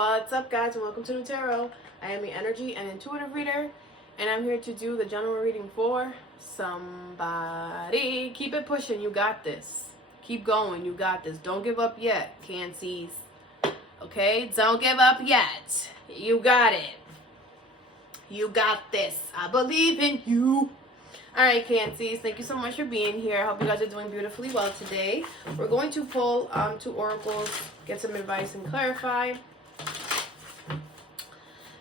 What's up, guys, and welcome to the Tarot. I am the energy and intuitive reader, and I'm here to do the general reading for somebody. Keep it pushing. You got this. Keep going. You got this. Don't give up yet, Cancies. Okay? Don't give up yet. You got it. You got this. I believe in you. All right, Cancies, thank you so much for being here. I hope you guys are doing beautifully well today. We're going to pull two oracles, get some advice, and clarify.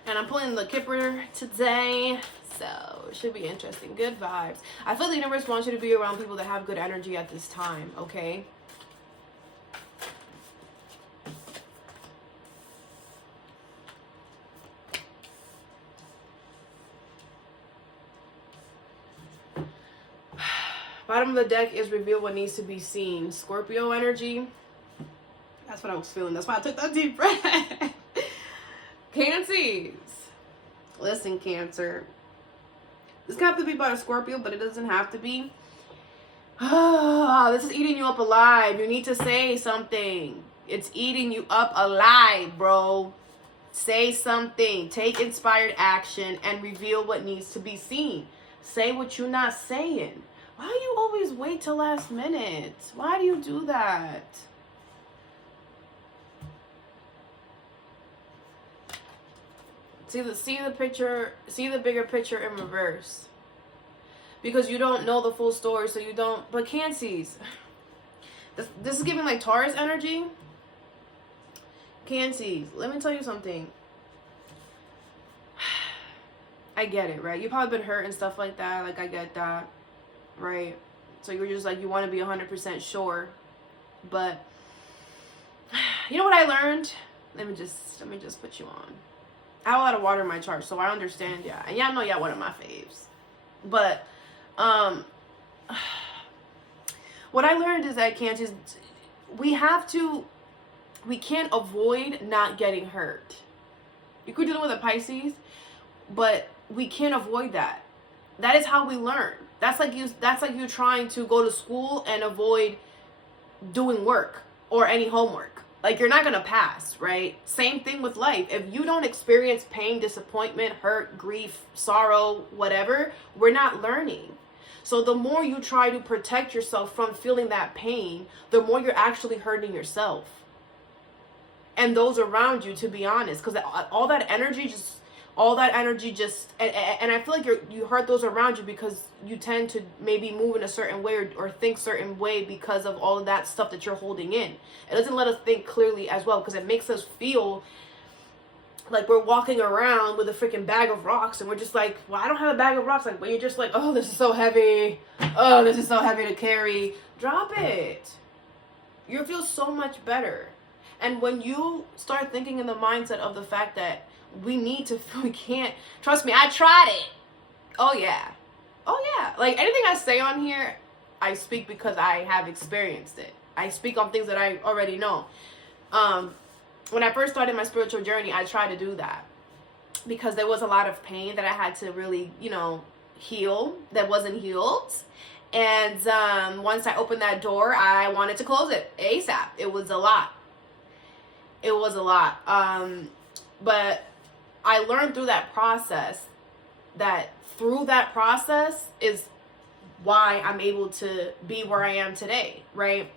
And I'm pulling the Kipper today, so it should be interesting. Good vibes. I feel the universe wants you to be around people that have good energy at this time, okay? Bottom of the deck is reveal what needs to be seen. Scorpio energy. That's what I was feeling. That's why I took that deep breath. Cancies. Listen, Cancer. This can have to be about a Scorpio, but it doesn't have to be. This is eating you up alive. You need to say something. It's eating you up alive, bro. Say something. Take inspired action and reveal what needs to be seen. Say what you're not saying. Why do you always wait till last minute? Why do you do that? See the picture, see the bigger picture in reverse. Because you don't know the full story, so you don't. But Cancies, this is giving like Taurus energy. Cancies, let me tell you something. I get it, right? You've probably been hurt and stuff like that. Like, I get that, right? So you're just like, you want to be 100% sure. But you know what I learned? Let me just put you on. I have a lot of water in my chart, so I understand y'all. And y'all know y'all one of my faves. But what I learned is that we can't avoid not getting hurt. You could deal with a Pisces, but we can't avoid that. That is how we learn. That's like you trying to go to school and avoid doing work or any homework. Like, you're not going to pass, right? Same thing with life. If you don't experience pain, disappointment, hurt, grief, sorrow, whatever, we're not learning. So the more you try to protect yourself from feeling that pain, the more you're actually hurting yourself and those around you, to be honest, because all that energy just, and I feel like you hurt those around you because you tend to maybe move in a certain way or think certain way because of all of that stuff that you're holding in. It doesn't let us think clearly as well, because it makes us feel like we're walking around with a freaking bag of rocks and we're just like, well, I don't have a bag of rocks. Like, when you're just like, oh, this is so heavy. Oh, this is so heavy to carry. Drop it. You'll feel so much better. And when you start thinking in the mindset of the fact that we can't, trust me, I tried it. Oh yeah. Like, anything I say on here, I speak because I have experienced it. I speak on things that I already know. When I first started my spiritual journey, I tried to do that because there was a lot of pain that I had to really, heal that wasn't healed. And once I opened that door, I wanted to close it ASAP. It was a lot. But I learned through that process is why I'm able to be where I am today, right?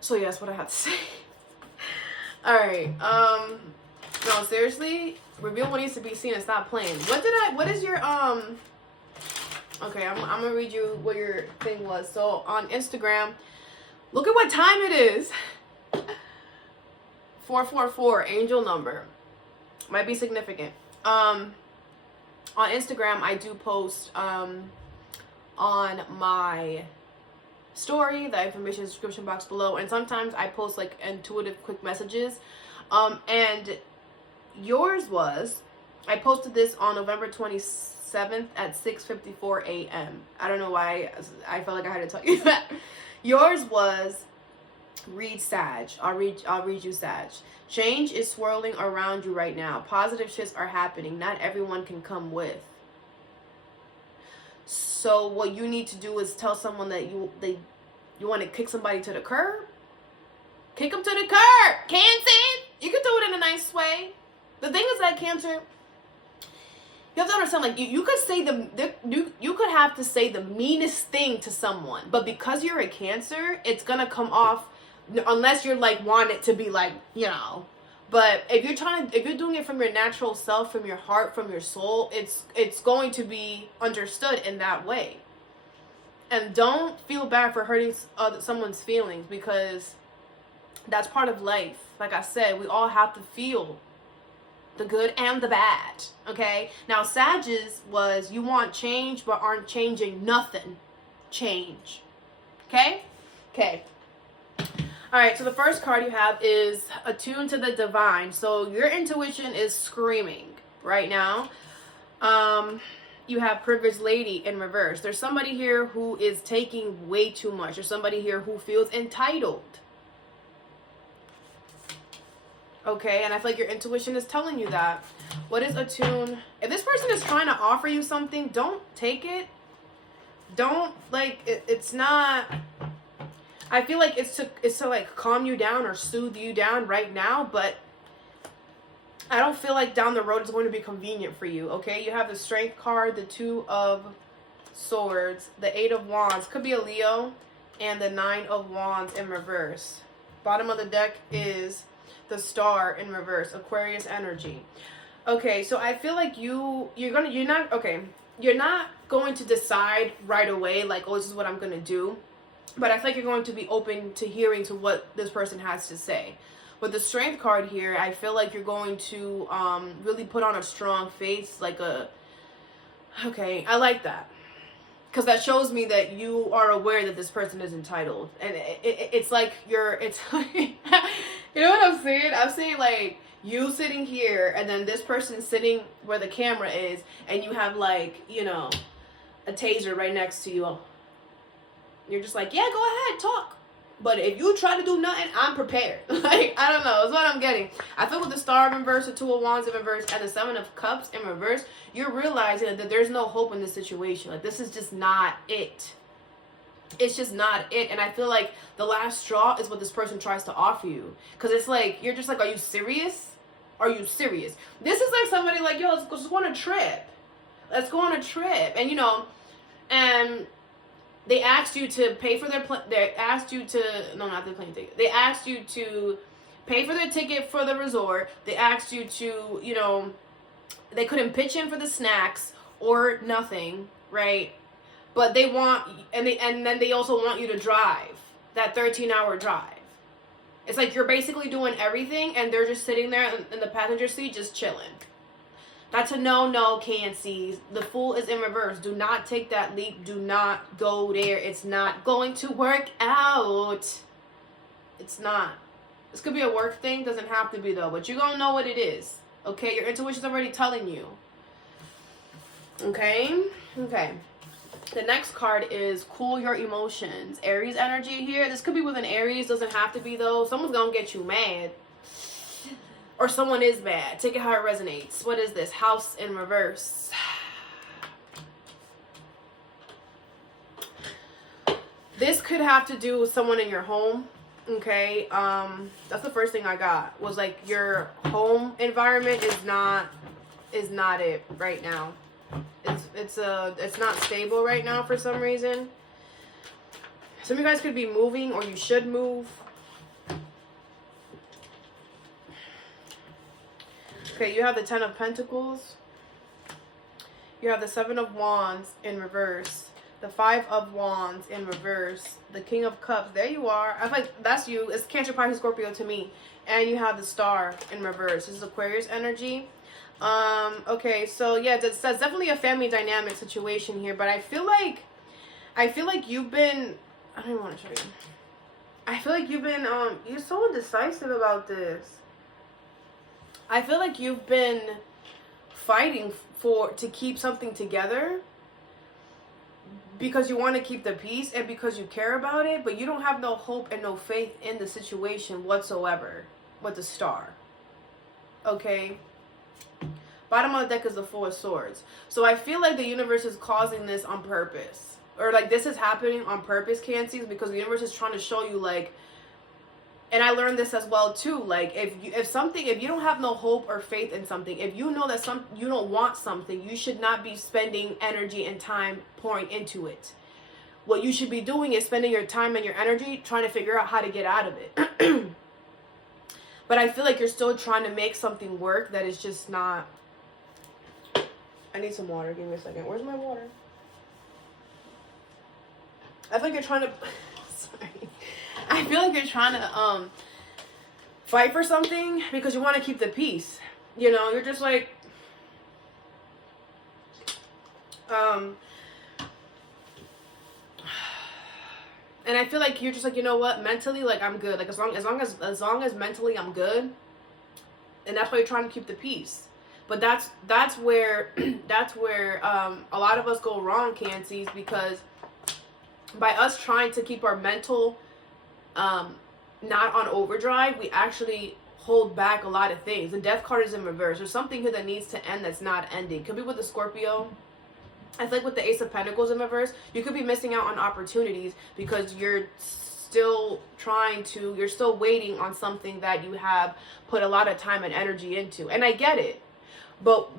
So yeah, that's what I have to say. All right. No, seriously, reveal what needs to be seen and stop playing. What is your okay, I'm gonna read you what your thing was. So on Instagram, look at what time it is. 444, angel number. Might be significant. On Instagram, I do post on my story, the information description box below, and sometimes I post like intuitive quick messages. And yours was, I posted this on November 27th at 6:54 a.m. I don't know why I felt like I had to tell you that. Yours was, read Sag. I'll read you Sag. Change is swirling around you right now. Positive shifts are happening. Not everyone can come with. So what you need to do is tell someone that you want to kick somebody to the curb. Kick them to the curb. Can't see? okay? The thing is that Cancer, you have to understand, like, you could say you could have to say the meanest thing to someone, but because you're a Cancer, it's gonna come off, unless you're like want it to be like, you know. But if you're doing it from your natural self, from your heart, from your soul, it's going to be understood in that way. And don't feel bad for hurting someone's feelings, because that's part of life. Like I said, we all have to feel the good and the bad, okay? Now, Sagittarius was, you want change but aren't changing nothing. Change. Okay? Okay. All right, so the first card you have is Attuned to the Divine. So your intuition is screaming right now. You have Privileged Lady in reverse. There's somebody here who is taking way too much. There's somebody here who feels entitled. Okay, and I feel like your intuition is telling you that. What is Attune? If this person is trying to offer you something, don't take it. Don't, like, it's not... I feel like it's to like calm you down or soothe you down right now, but I don't feel like down the road it's going to be convenient for you, okay? You have the Strength card, the Two of Swords, the Eight of Wands, could be a Leo, and the Nine of Wands in reverse. Bottom of the deck is the Star in reverse, Aquarius energy. Okay, so I feel like you're not going to decide right away, like, oh, this is what I'm going to do. But I feel like you're going to be open to hearing to what this person has to say. With the Strength card here, I feel like you're going to really put on a strong face, like a... Okay, I like that. Because that shows me that you are aware that this person is entitled. And it's like it's you know what I'm saying? I'm saying, like, you sitting here, and then this person sitting where the camera is, and you have, like, you know, a taser right next to you. You're just like, yeah, go ahead, talk. But if you try to do nothing, I'm prepared. Like, I don't know. That's what I'm getting. I feel with the Star in reverse, the Two of Wands in reverse, and the Seven of Cups in reverse, you're realizing that there's no hope in this situation. Like, this is just not it. It's just not it. And I feel like the last straw is what this person tries to offer you. Because it's like, you're just like, are you serious? Are you serious? This is like somebody like, yo, let's go on a trip. Let's go on a trip. And, you know, and... they asked you to pay for their they asked you to, no, not the plane ticket. They asked you to pay for their ticket for the resort. They asked you to, you know, they couldn't pitch in for the snacks or nothing, right? But they want, and then they also want you to drive that 13-hour drive. It's like you're basically doing everything, and they're just sitting there in the passenger seat just chilling. That's a no, Cancer. The Fool is in reverse. Do not take that leap. Do not go there. It's not going to work out. It's not. This could be a work thing. Doesn't have to be, though. But you're going to know what it is. Okay? Your intuition's already telling you. Okay? Okay. The next card is Cool Your Emotions. Aries energy here. This could be with an Aries. Doesn't have to be, though. Someone's going to get you mad. Or someone is bad. Take it how it resonates. What is this? House in reverse. This could have to do with someone in your home. Okay. That's the first thing I got. Was like your home environment is not it right now. It's not stable right now for some reason. Some of you guys could be moving, or you should move. Okay, you have the Ten of Pentacles. You have the Seven of Wands in reverse. The Five of Wands in reverse. The King of Cups. There you are. I feel like that's you. It's Cancer, Pisces, Scorpio to me. And you have the Star in reverse. This is Aquarius energy. Okay, so yeah, that's definitely a family dynamic situation here. But I feel like you've been... I don't even want to show you. I feel like you've been... You're so indecisive about this. I feel like you've been fighting to keep something together because you want to keep the peace and because you care about it, but you don't have no hope and no faith in the situation whatsoever with the Star. Okay? Bottom of the deck is the Four of Swords. So I feel like the universe is causing this on purpose. Or like this is happening on purpose, Cancer, because the universe is trying to show you like, And I learned this as well too. Like if you don't have no hope or faith in something, if you know that you don't want something, you should not be spending energy and time pouring into it. What you should be doing is spending your time and your energy trying to figure out how to get out of it. But I feel like you're still trying to make something work that is just not. I need some water. Give me a second. Where's my water? I feel like you're trying to. Sorry. I feel like you're trying to fight for something because you want to keep the peace. You know, you're just like and I feel like you're just like, you know what, mentally, like, I'm good. Like, as long as mentally I'm good, and that's why you're trying to keep the peace. But that's where a lot of us go wrong, Cancies, because by us trying to keep our mental not on overdrive, we actually hold back a lot of things. The death card is in reverse. There's something here that needs to end that's not ending. Could be with the Scorpio. I feel like with the Ace of Pentacles in reverse, you could be missing out on opportunities because you're still waiting on something that you have put a lot of time and energy into. And I get it. But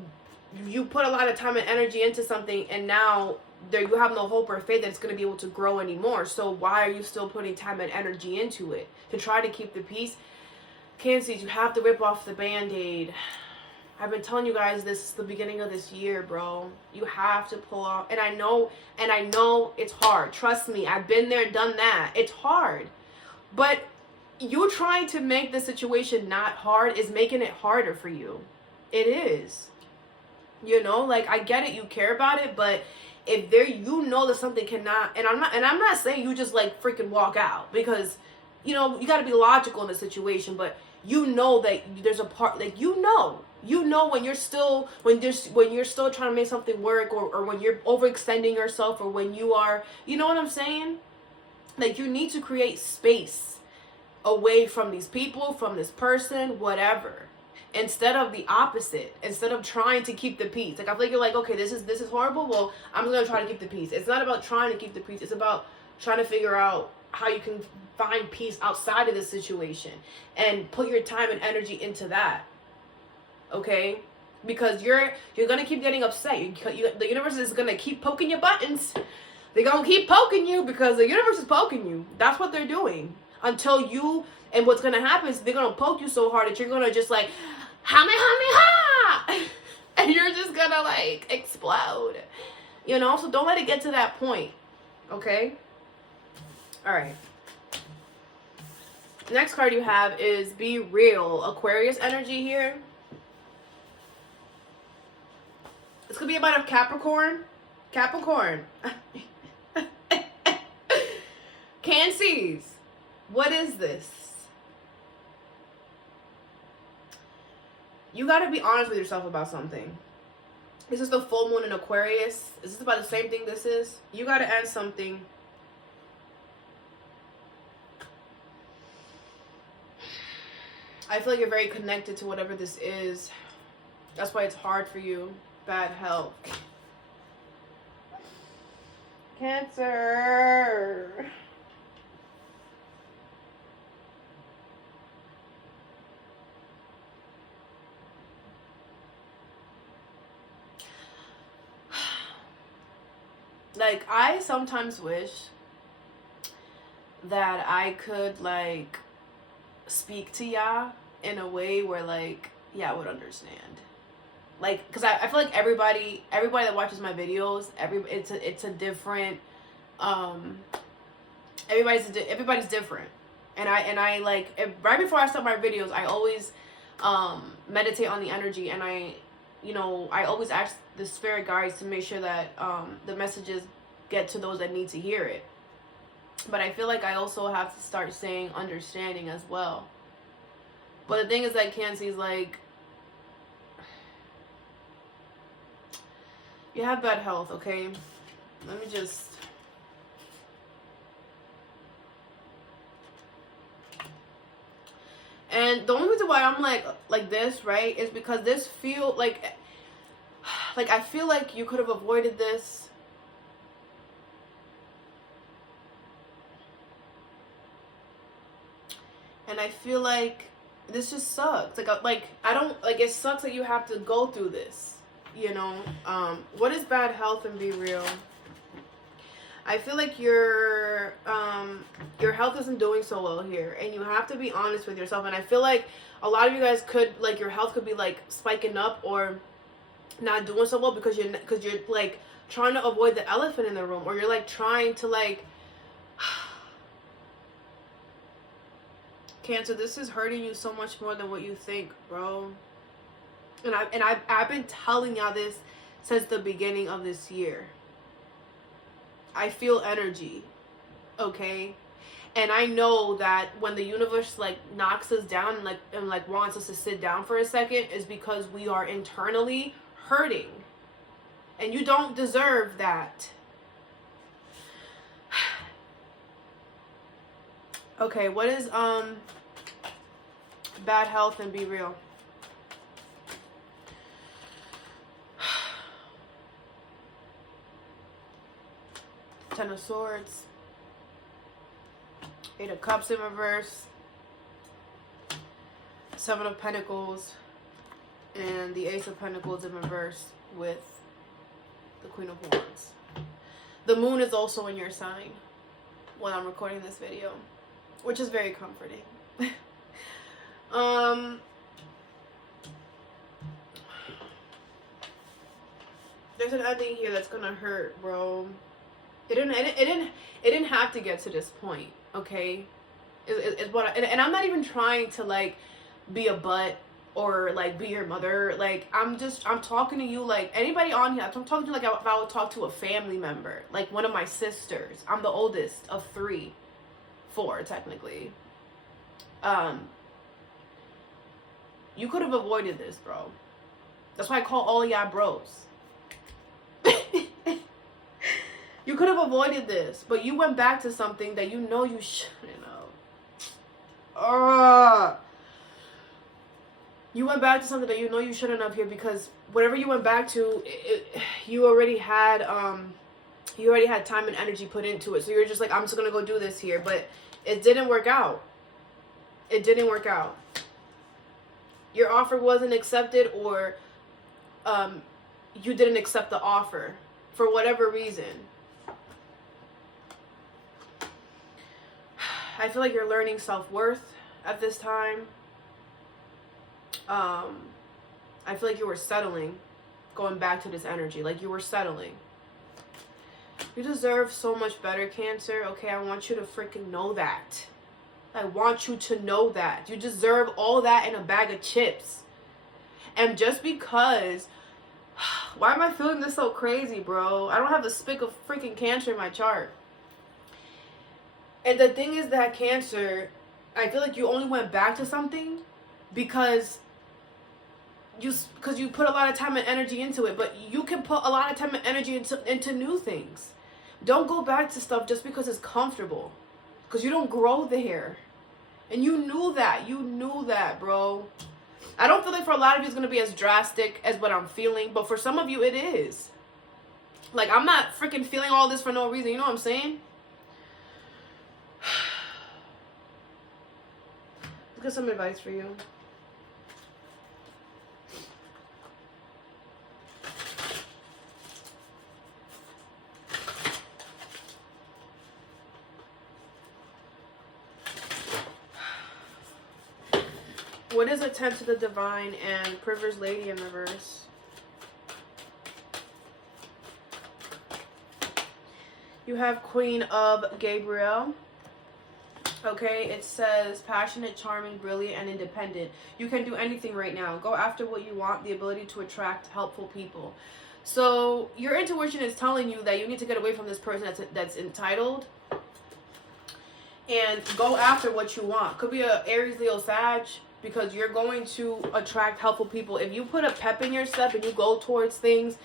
you put a lot of time and energy into something, and now you have no hope or faith that it's going to be able to grow anymore. So why are you still putting time and energy into it? To try to keep the peace? Cancer, you have to rip off the Band-Aid. I've been telling you guys this is the beginning of this year, bro. You have to pull off. And I know it's hard. Trust me, I've been there, done that. It's hard. But you trying to make the situation not hard is making it harder for you. It is. You know, like, I get it, you care about it, but if you know that something cannot, and I'm not saying you just like freaking walk out, because, you know, you got to be logical in the situation, but you know that there's a part, like, you know when you're still trying to make something work, or when you're overextending yourself, or when you are, you know what I'm saying? Like, you need to create space away from these people, from this person, whatever, instead of the opposite, instead of trying to keep the peace. Like, I feel like you're like, okay, this is horrible, well, I'm just gonna try to keep the peace. It's not about trying to keep the peace, it's about trying to figure out how you can find peace outside of the situation and put your time and energy into that. Okay? Because you're gonna keep getting upset. The universe is gonna keep poking your buttons. They're gonna keep poking you because the universe is poking you. That's what they're doing. And what's gonna happen is they're gonna poke you so hard that you're gonna just like, ha! And you're just gonna like explode. You know? So don't let it get to that point. Okay? Alright. Next card you have is Be Real. Aquarius energy here. It's gonna be about a Capricorn. Cancies. What is this? You gotta be honest with yourself about something. This is the full moon in Aquarius. Is this about the same thing this is? You gotta end something. I feel like you're very connected to whatever this is. That's why it's hard for you. Bad health. Cancer. Like, I sometimes wish that I could, like, speak to y'all in a way where, like, y'all would understand. Like, because I feel like everybody that watches my videos, it's a different, everybody's different. And I like, right before I start my videos, I always meditate on the energy, and I always ask the spirit guides to make sure that the messages get to those that need to hear it. But I feel like I also have to start saying understanding as well. But the thing is that Cancy's like, you have bad health, okay? Let me just... And the only reason why I'm like this, right, is because this feel like I feel like you could have avoided this. And I feel like this just sucks. Like I don't like it sucks that you have to go through this. You know, what is bad health and be real? I feel like your health isn't doing so well here, and you have to be honest with yourself. And I feel like a lot of you guys could, like, your health could be like spiking up or not doing so well because you're like trying to avoid the elephant in the room, or you're like trying to like Cancer, this is hurting you so much more than what you think, bro. And I've been telling y'all this since the beginning of this year. I feel energy, okay? And I know that when the universe like knocks us down and like wants us to sit down for a second is because we are internally hurting. And you don't deserve that. Okay, what is bad health and be real? Ten of Swords, Eight of Cups in reverse, Seven of Pentacles, and the Ace of Pentacles in reverse with the Queen of Wands. The moon is also in your sign when I'm recording this video, which is very comforting. There's an ending here that's gonna hurt, bro. It didn't have to get to this point, okay? And I'm not even trying to like be a butt or like be your mother. Like I'm talking to you like anybody on here. I'm talking to you like if I would talk to a family member, like one of my sisters. I'm the oldest of 4 technically. You could have avoided this, bro. That's why I call all of y'all bros. You could have avoided this, but you went back to something that you know you shouldn't have. You went back to something that you know you shouldn't have here because whatever you went back to, you already had time and energy put into it. So you're just like, I'm just gonna go do this here, but it didn't work out. It didn't work out. Your offer wasn't accepted, or you didn't accept the offer for whatever reason. I feel like you're learning self-worth at this time. I feel like you were settling, going back to this energy, like you were settling. You deserve so much better, Cancer, okay? I want you to freaking know that. I want you to know that. You deserve all that in a bag of chips. And just because... Why am I feeling this so crazy, bro? I don't have the spick of freaking Cancer in my chart. And the thing is that Cancer, I feel like you only went back to something because you put a lot of time and energy into it. But you can put a lot of time and energy into new things. Don't go back to stuff just because it's comfortable. Because you don't grow there. And you knew that. You knew that, bro. I don't feel like for a lot of you it's going to be as drastic as what I'm feeling. But for some of you it is. Like, I'm not freaking feeling all this for no reason. You know what I'm saying? Let's get some advice for you. What is a 10 to the Divine and Privileged Lady in reverse? You have Queen of Gabriel. Okay, it says passionate, charming, brilliant, and independent. You can do anything right now. Go after what you want, the ability to attract helpful people. So your intuition is telling you that you need to get away from this person that's entitled and go after what you want. Could be a Aries, Leo, Sag, because you're going to attract helpful people. If you put a pep in your step and you go towards things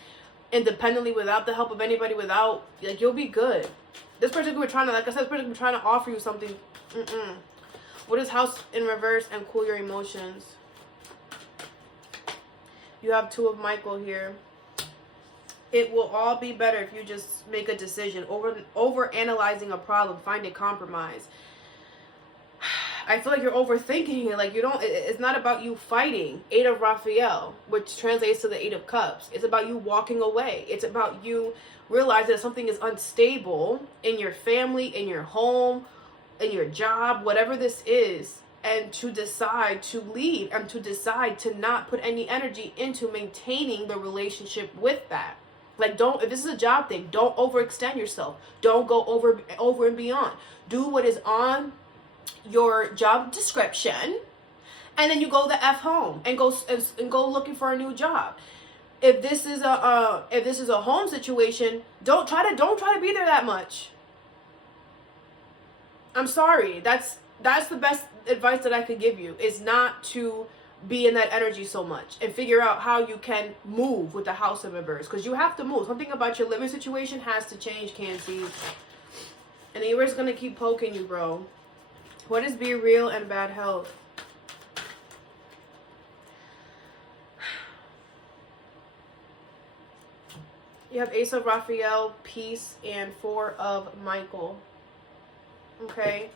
independently without the help of anybody, without, like, you'll be good. This person could be trying to, like I said, this person could be trying to offer you something. What is House in reverse and cool your emotions? You have 2 of Michael here. It will all be better if you just make a decision. Over analyzing a problem, find a compromise. I feel like you're overthinking it. Like, you don't, it's not about you fighting. Eight of Raphael, which translates to the Eight of Cups. It's about you walking away. It's about you realizing that something is unstable in your family, in your home, in your job, whatever this is, and to decide to leave and to decide to not put any energy into maintaining the relationship with that. Like, don't, if this is a job thing, don't overextend yourself. Don't go over and beyond. Do what is on your job description, and then you go the F home and go looking for a new job. If this is a home situation, don't try to be there that much. I'm sorry. That's the best advice that I could give you, is not to be in that energy so much, and figure out how you can move with the House of Embers, because you have to move. Something about your living situation has to change, Cancer. And the universe is going to keep poking you, bro. What is be real and bad health? You have Ace of Raphael, Peace, and Four of Michael. Okay.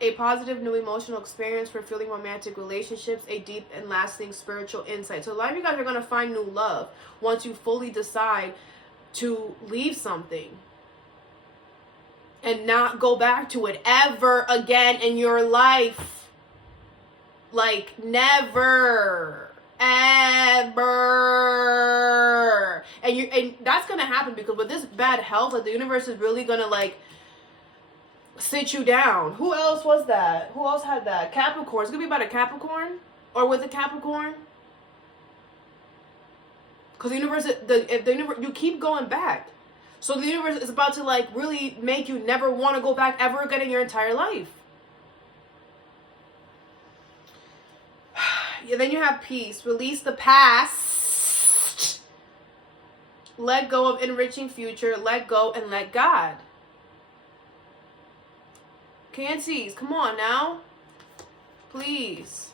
A positive new emotional experience for feeling romantic relationships, a deep and lasting spiritual insight. So a lot of you guys are going to find new love once you fully decide to leave something and not go back to it ever again in your life. Like, never, ever. And that's going to happen, because with this bad health, like, the universe is really going to, like, sit you down. Who else was that? Who else had that? Capricorn. It's going to be about a Capricorn, or with a Capricorn. Because the universe, you keep going back. So the universe is about to, like, really make you never want to go back ever again in your entire life. Yeah, then you have Peace. Release the past. Let go of enriching future. Let go and let God. Cancers, come on now. Please.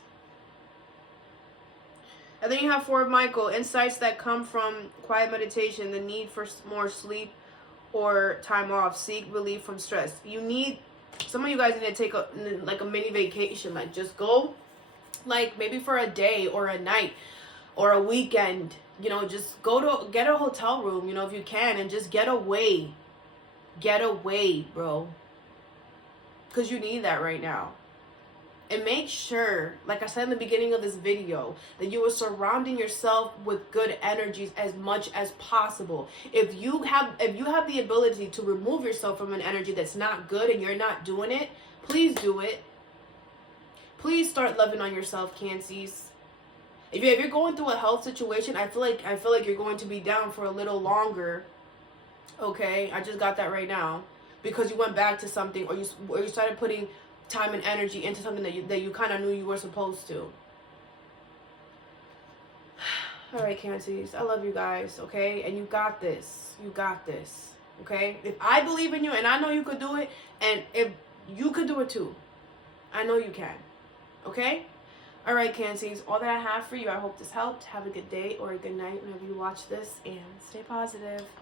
And then you have Four of Michael. Insights that come from quiet meditation. The need for more sleep or time off. Seek relief from stress. You need, some of you guys need to take a mini vacation. Like, just go, like, maybe for a day or a night or a weekend. You know, just go to, get a hotel room, you know, if you can, and just get away. Get away, bro. Because you need that right now. And make sure, like I said in the beginning of this video, that you are surrounding yourself with good energies as much as possible. If you have the ability to remove yourself from an energy that's not good and you're not doing it, please do it. Please start loving on yourself, Cancers. If you're going through a health situation, I feel like you're going to be down for a little longer. Okay, I just got that right now, because you went back to something, or you started putting time and energy into something that you kind of knew you were supposed to. All right, Cancers, I love you guys, okay? And you got this. You got this, okay? If I believe in you, and I know you could do it, and if you could do it too, I know you can, okay? All right, Cancers, all that I have for you. I hope this helped. Have a good day or a good night whenever you watch this, and stay positive.